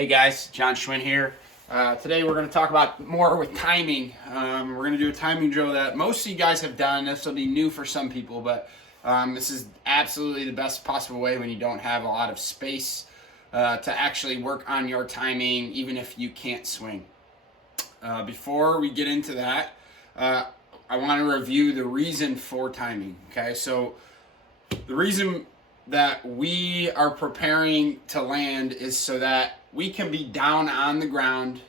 Hey guys, John Schwinn here. Today we're going to talk about more with timing. We're going to do a timing drill that most of you guys have done. This will be new for some people, but this is absolutely the best possible way when you don't have a lot of space to actually work on your timing, even if you can't swing. Before we get into that, I want to review the reason for timing. Okay, so the reason that we are preparing to land is so that we can be down on the ground,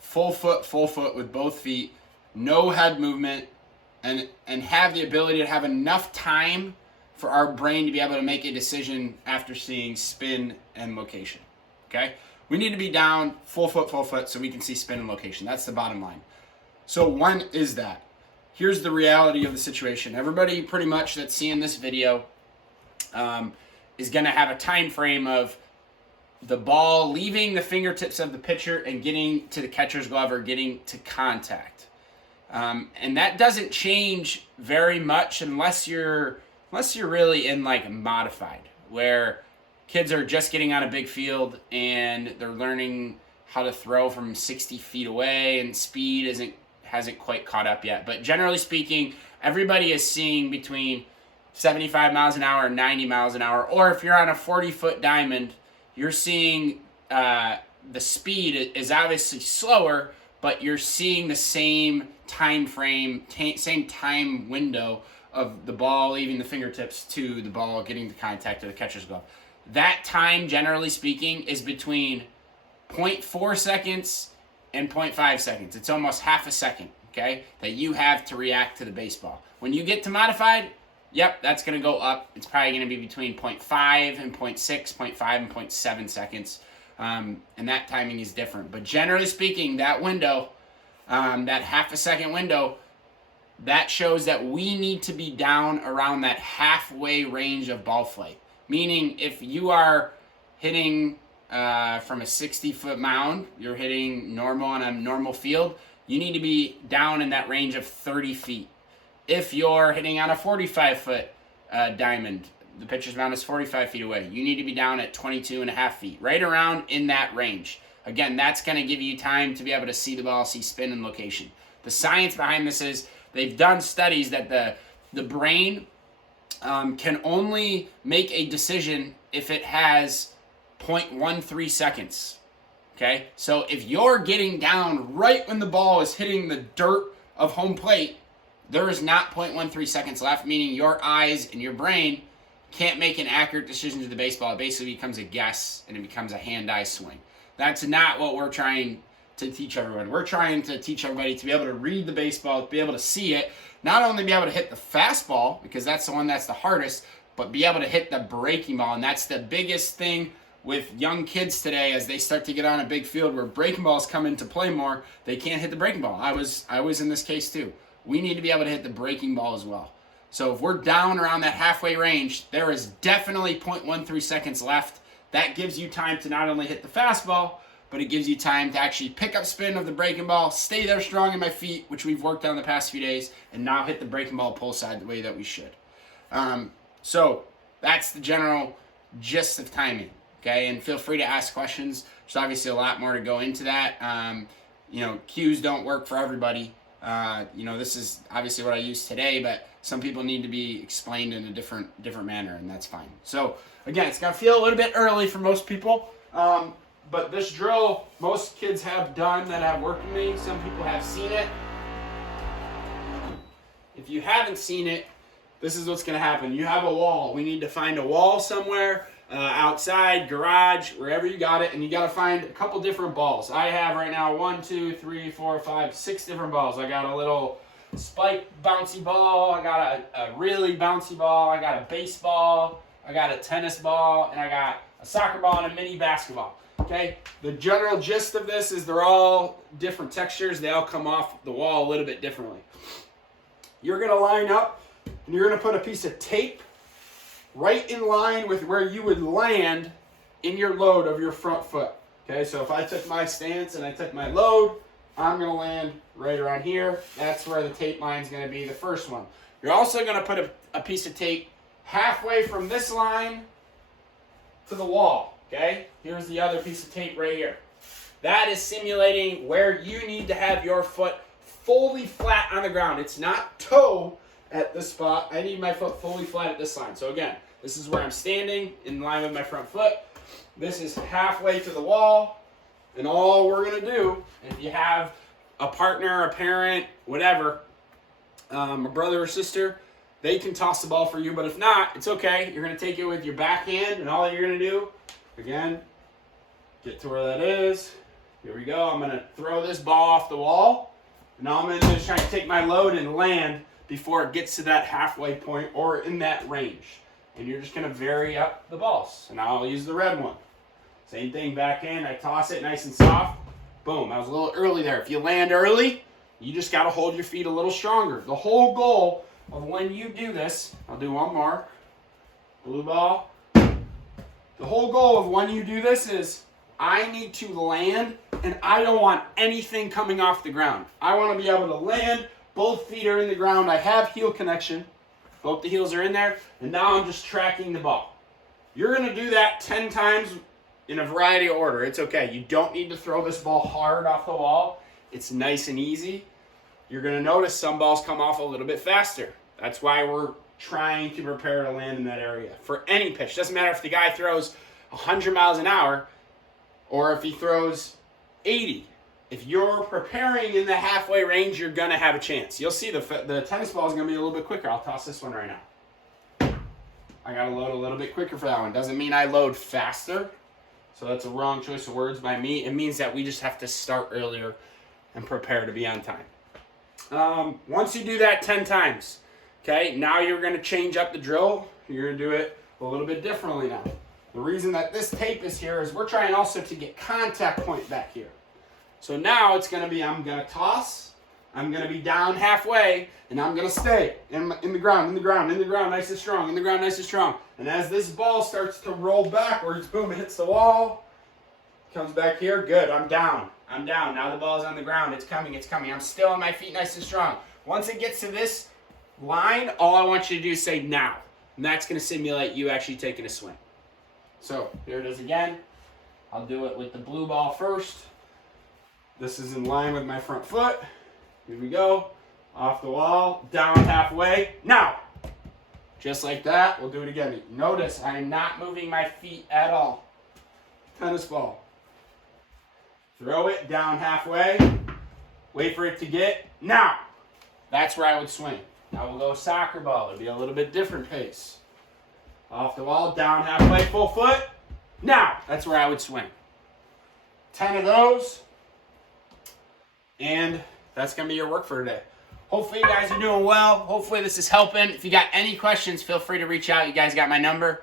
full foot with both feet, no head movement, and have the ability to have enough time for our brain to be able to make a decision after seeing spin and location. Okay? We need to be down full foot so we can see spin and location. That's the bottom line. So when is that? Here's the reality of the situation. Everybody pretty much that's seeing this video is going to have a time frame of the ball leaving the fingertips of the pitcher and getting to the catcher's glove or getting to contact. And that doesn't change very much unless you're really in like modified, where kids are just getting on a big field and they're learning how to throw from 60 feet away and speed hasn't quite caught up yet. But generally speaking, everybody is seeing between 75 miles an hour and 90 miles an hour. Or if you're on a 40-foot diamond, you're seeing the speed is obviously slower, but you're seeing the same time frame, same time window of the ball leaving the fingertips to the ball getting the contact of the catcher's glove. That time, generally speaking, is between 0.4 seconds and 0.5 seconds. It's almost half a second, okay, that you have to react to the baseball. When you get to modified, yep, that's going to go up. It's probably going to be between 0.5 and 0.6, 0.5 and 0.7 seconds. And that timing is different. But generally speaking, that window, that half a second window, that shows that we need to be down around that halfway range of ball flight. Meaning if you are hitting from a 60-foot mound, you're hitting normal on a normal field, you need to be down in that range of 30 feet. If you're hitting on a 45-foot diamond, the pitcher's mound is 45 feet away, you need to be down at 22 and a half feet, right around in that range. Again, that's going to give you time to be able to see the ball, see spin and location. The science behind this is they've done studies that the brain can only make a decision if it has 0.13 seconds. Okay? So if you're getting down right when the ball is hitting the dirt of home plate, there is not 0.13 seconds left, meaning your eyes and your brain can't make an accurate decision to the baseball. It basically becomes a guess, and it becomes a hand-eye swing. That's not what we're trying to teach everyone. We're trying to teach everybody to be able to read the baseball, to be able to see it, not only be able to hit the fastball, because that's the one that's the hardest, but be able to hit the breaking ball. And that's the biggest thing with young kids today as they start to get on a big field where breaking balls come into play more. They can't hit the breaking ball. I was in this case too. We need to be able to hit the breaking ball as well. So if we're down around that halfway range, there is definitely 0.13 seconds left. That gives you time to not only hit the fastball, but it gives you time to actually pick up spin of the breaking ball, stay there strong in my feet, which we've worked on the past few days, and now hit the breaking ball pull side the way that we should. So that's the general gist of timing, okay? And feel free to ask questions. There's obviously a lot more to go into that. Cues don't work for everybody. This is obviously what I use today, but some people need to be explained in a different manner, and that's fine. So again, it's gonna feel a little bit early for most people, but this drill most kids have done that have worked with me. Some people have seen it. If you haven't seen it, this is what's gonna happen. You have a wall. We need to find a wall somewhere, outside, garage, wherever you got it, and you got to find a couple different balls. I have right now 6 different balls. I got a little spike bouncy ball, I got a really bouncy ball, I got a baseball, I got a tennis ball, and I got a soccer ball and a mini basketball. Okay, the general gist of this is they're all different textures. They all come off the wall a little bit differently. You're going to line up and you're going to put a piece of tape right in line with where you would land in your load of your front foot. Okay, so if I took my stance and I took my load, I'm going to land right around here. That's where the tape line is going to be the first one. You're also going to put a piece of tape halfway from this line to the wall. Okay? Here's the other piece of tape right here. That is simulating where you need to have your foot fully flat on the ground. It's not toe at this spot. I need my foot fully flat at this line. So again, this is where I'm standing in line with my front foot. This is halfway to the wall. And all we're going to do, if you have a partner, a parent, whatever, a brother or sister, they can toss the ball for you. But if not, it's okay. You're going to take it with your back hand. And all you're going to do, again, get to where that is. Here we go. I'm going to throw this ball off the wall. And now I'm going to just try to take my load and land before it gets to that halfway point or in that range. And you're just going to vary up the balls. And now I'll use the red one. Same thing, backhand. I toss it nice and soft. Boom. I was a little early there. If you land early, you just got to hold your feet a little stronger. The whole goal of when you do this, I'll do one more. Blue ball. The whole goal of when you do this is I need to land, and I don't want anything coming off the ground. I want to be able to land. Both feet are in the ground. I have heel connection. Both the heels are in there. And now I'm just tracking the ball. You're going to do that 10 times in a variety of order. It's okay. You don't need to throw this ball hard off the wall. It's nice and easy. You're going to notice some balls come off a little bit faster. That's why we're trying to prepare to land in that area. For any pitch. Doesn't matter if the guy throws 100 miles an hour or if he throws 80. If you're preparing in the halfway range, you're going to have a chance. You'll see the tennis ball is going to be a little bit quicker. I'll toss this one right now. I got to load a little bit quicker for that one. Doesn't mean I load faster. So that's a wrong choice of words by me. It means that we just have to start earlier and prepare to be on time. Once you do that 10 times, okay, now you're going to change up the drill. You're going to do it a little bit differently now. The reason that this tape is here is we're trying also to get contact point back here. So now it's going to be, I'm going to toss, I'm going to be down halfway, and I'm going to stay in the ground, nice and strong, in the ground, nice and strong. And as this ball starts to roll backwards, boom, it hits the wall, comes back here, good, I'm down. Now the ball's on the ground, it's coming. I'm still on my feet nice and strong. Once it gets to this line, all I want you to do is say now. And that's going to simulate you actually taking a swing. So here it is again. I'll do it with the blue ball first. This is in line with my front foot. Here we go. Off the wall, down halfway. Now, just like that, we'll do it again. Notice I am not moving my feet at all. Tennis ball. Throw it down halfway. Wait for it to get. Now, that's where I would swing. Now we'll go soccer ball. It'll be a little bit different pace. Off the wall, down halfway, full foot. Now, that's where I would swing. 10 of those. And that's going to be your work for today. Hopefully you guys are doing well. Hopefully this is helping. If you got any questions, feel free to reach out. You guys got my number.